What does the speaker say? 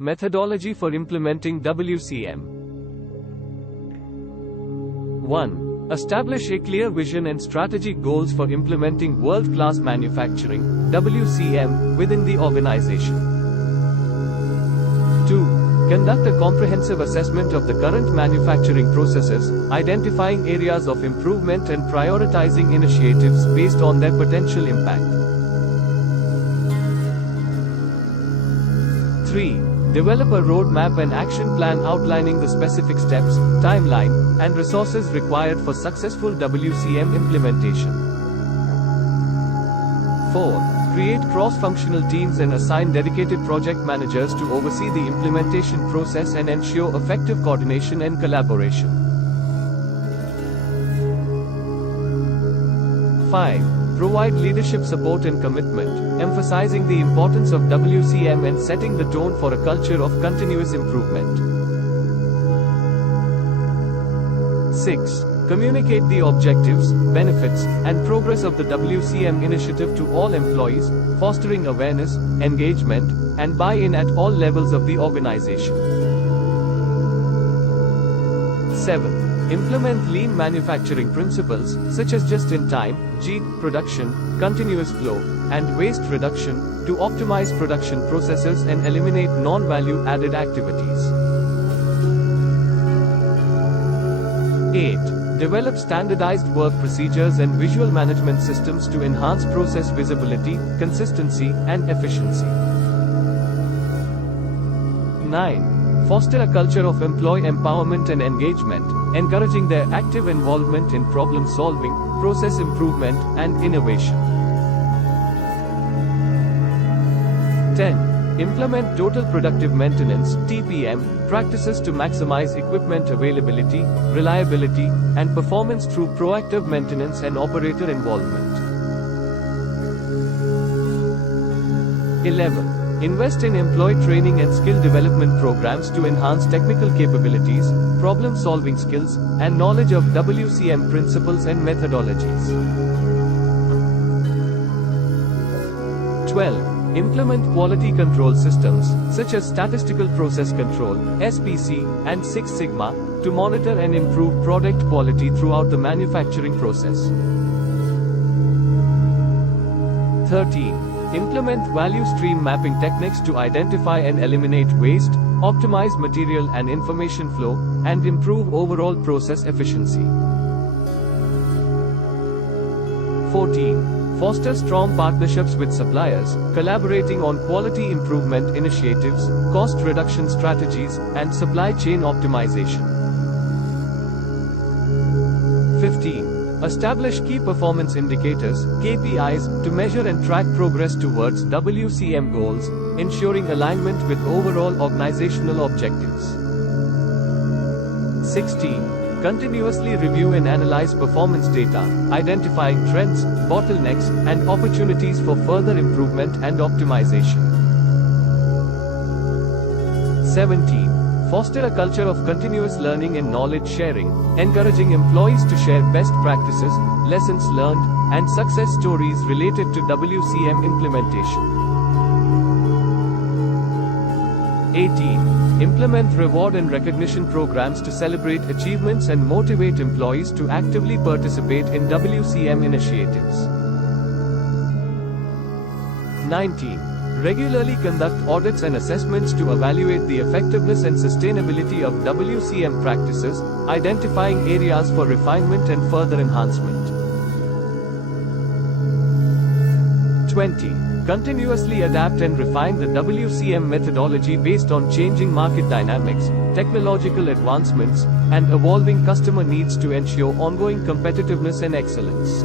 Methodology for implementing WCM. 1. Establish a clear vision and strategic goals for implementing world-class manufacturing (WCM) within the organization. 2. Conduct a comprehensive assessment of the current manufacturing processes, identifying areas of improvement and prioritizing initiatives based on their potential impact. 3. Develop a roadmap and action plan outlining the specific steps, timeline, and resources required for successful WCM implementation. 4. Create cross-functional teams and assign dedicated project managers to oversee the implementation process and ensure effective coordination and collaboration. 5. Provide leadership support and commitment, emphasizing the importance of WCM and setting the tone for a culture of continuous improvement. 6. Communicate the objectives, benefits, and progress of the WCM initiative to all employees, fostering awareness, engagement, and buy-in at all levels of the organization. 7. Implement lean manufacturing principles, such as just-in-time, production, continuous flow, and waste reduction, to optimize production processes and eliminate non-value-added activities. 8. Develop standardized work procedures and visual management systems to enhance process visibility, consistency, and efficiency. 9. Foster a culture of employee empowerment and engagement, encouraging their active involvement in problem solving, process improvement, and innovation. 10. Implement total productive maintenance (TPM) practices to maximize equipment availability, reliability, and performance through proactive maintenance and operator involvement. 11. Invest in employee training and skill development programs to enhance technical capabilities, problem-solving skills, and knowledge of WCM principles and methodologies. 12. Implement quality control systems, such as statistical process control (SPC) and Six Sigma, to monitor and improve product quality throughout the manufacturing process. 13. Implement value stream mapping techniques to identify and eliminate waste, optimize material and information flow, and improve overall process efficiency. 14. Foster strong partnerships with suppliers, collaborating on quality improvement initiatives, cost reduction strategies, and supply chain optimization. 15. Establish key performance indicators, KPIs, to measure and track progress towards WCM goals, ensuring alignment with overall organizational objectives. 16. Continuously review and analyze performance data, identifying trends, bottlenecks, and opportunities for further improvement and optimization. 17. Foster a culture of continuous learning and knowledge sharing, encouraging employees to share best practices, lessons learned, and success stories related to WCM implementation. 18. Implement reward and recognition programs to celebrate achievements and motivate employees to actively participate in WCM initiatives. 19. Regularly conduct audits and assessments to evaluate the effectiveness and sustainability of WCM practices, identifying areas for refinement and further enhancement. 20. Continuously adapt and refine the WCM methodology based on changing market dynamics, technological advancements, and evolving customer needs to ensure ongoing competitiveness and excellence.